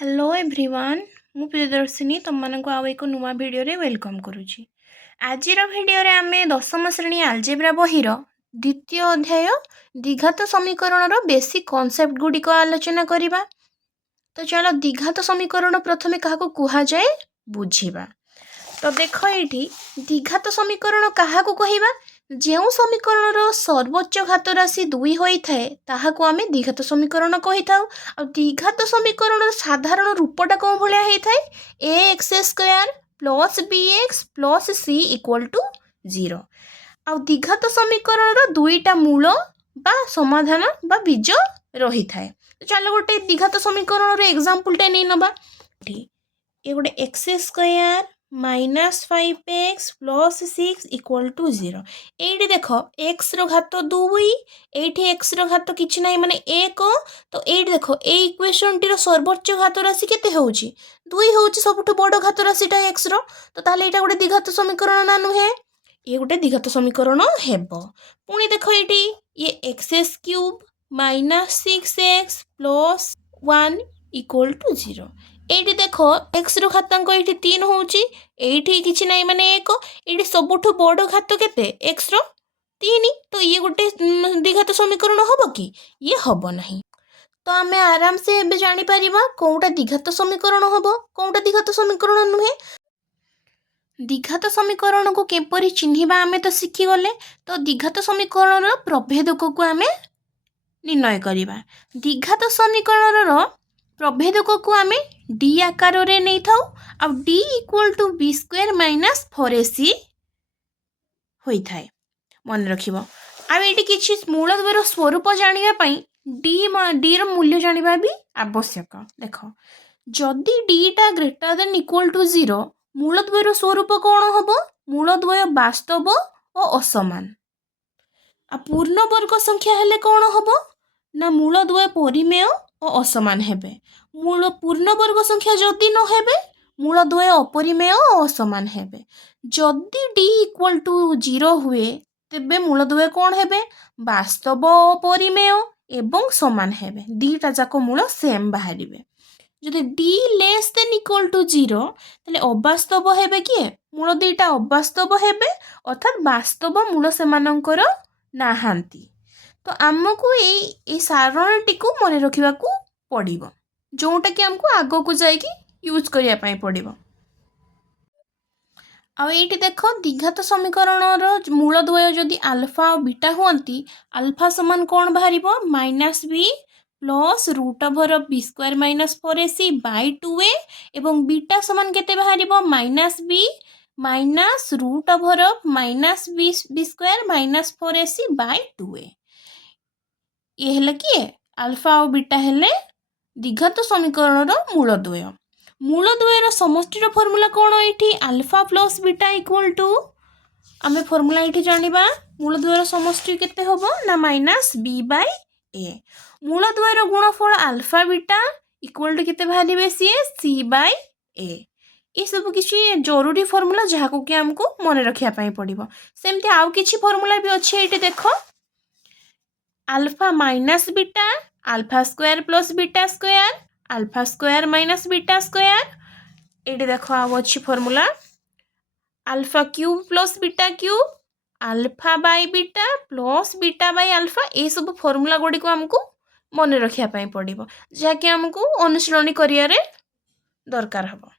Hello everyone मु प्रियदर्शिनी तुम आउ एक नुआ भिडियो रे वेलकम करुच्ची। आज भिडियो रे आमे दशम श्रेणी आलजेब्रा बहिर द्वितीय अध्याय द्विघात समीकरण बेसिक कॉन्सेप्ट गुड़िक आलोचना करिबा। तो चलो द्विघात समीकरण प्रथमे क्या कह जाए बुझीबा। तो देख ये द्विघात समीकरण क्या कहवा जो समीकरण सर्वोच्च घात राशि 2 होता है ताहाको आमे द्विघात समीकरण कही था। द्विघात समीकरण साधारण रूपटा कौन भाया होता है a x square plus b x plus c equal to 0। आ द्विघात समीकरण दुईटा मूल बा समाधान बा बीज रही थाए। चलो गोटे द्विघात समीकरण एग्जांपल नहीं नबा। ये गोटे x square -5x plus 6 equal to 0। ये देख एक्स घात 2 ये एक्स घात कि ना माने 1। तो ये देख ये इक्वेशन टी सर्वोच्च घात राशि केते होउची 2 होउची सबुठ बड़ घात राशिटा एक्स रो। तो ताले एटा गोटे द्विघात समीकरण ना नुहे ये गोटे द्विघात समीकरण हेबो। पुणी देख ये x cube -6x plus 1 equal to 0। ये देख एक्स घातांक ये 3 होउची एठी किछि नाही माने 1 ये सबुठु बड़ घात केते एक्स रो 3। तो ये गोटे द्विघात समीकरण हबो कि ये हबो नाही। तो आमे आराम से एबे जानि परिबा कोउटा द्विघात समीकरण हबो कोउटा द्विघात समीकरण नुहे। द्विघात समीकरण को केपरि चिन्हिबा आमे तो सिखि गले। तो द्विघात समीकरण रो प्रभेदक को आमे निर्णय करिबा। द्विघात समीकरण रो प्रभेदक को आमे डी आकार रे नै थाउ आ D equal to b square minus 4ac होई थाए मन रखिबो। आ एटी किछि मूलद्वयर स्वरूप जानिबा पई डी रो मूल्य जानिबा भी आवश्यक। देखो जदि डी टा ग्रेटर देन इक्वल टू 0 मूलद्वयर स्वरूप कौन हबो मूलद्वय वास्तव और असमान। आ पूर्ण वर्ग संख्या हेले कौन हबो ना मूलद्वय परिमेय और असमान हेबे। मूल पूर्ण वर्ग संख्या जदि न हेबे मूलद्वय अपरिमेय और असमान हेबे। जदि डी इक्वल टू 0 हुए तेबे मूलद्वय कौन हेबे वास्तव अपरिमेय एवं समान हेबे दीटा जाक मूल सेम बाहरिबे। जदि D less than equal to 0 तले अवास्तव हेबे कि मूल दीटा अवास्तव हेबे अर्थात वास्तव मूल सेमानंकर नाहांती। तो आमको ये सारणटी को मन रखा पड़ो जोटा कि आमको आग को जाकि यूज करने पड़ो। आईटी देख द्विघात समीकरण मूलद्वय जदि आल्फा और बीटा हुंती आल्फा समान कौन बाहर -b plus root over B square minus 4ac by 2a एवं बीटा समान केते बाहर -b minus root over -b square minus 4ac by 2a। ये हेले कि आल्फा और बीटा हेले द्विघात समीकरण मूलद्वय। मूलद्वयर समष्टिर फॉर्मूला कौन ये alpha plus beta equal to आमे फॉर्मूला ये जानिबा मूलद्वयर समष्टि केते होबो ना -b बाय a। मूलद्वयर गुणफल आल्फा बीटा इक्वल टू केते बाहरिबे c बाय a। ये सब किसी जरूरी फॉर्मूला जहाँ को कि हमको मन रखिया पई पड़िबो। सेमती आउ किछि फॉर्मूला भी अछि एठी देखो alpha minus beta alpha square plus beta square alpha square minus beta square. ये देखो आउ अच्छी formula alpha cube plus beta cube alpha by beta plus beta by alpha. ये सब फॉर्मूला गुड़ी को हमको मन रखिया पई पड़िबो जहाँ कि हमको अनुशीलनी करिया रे दरकार हबो।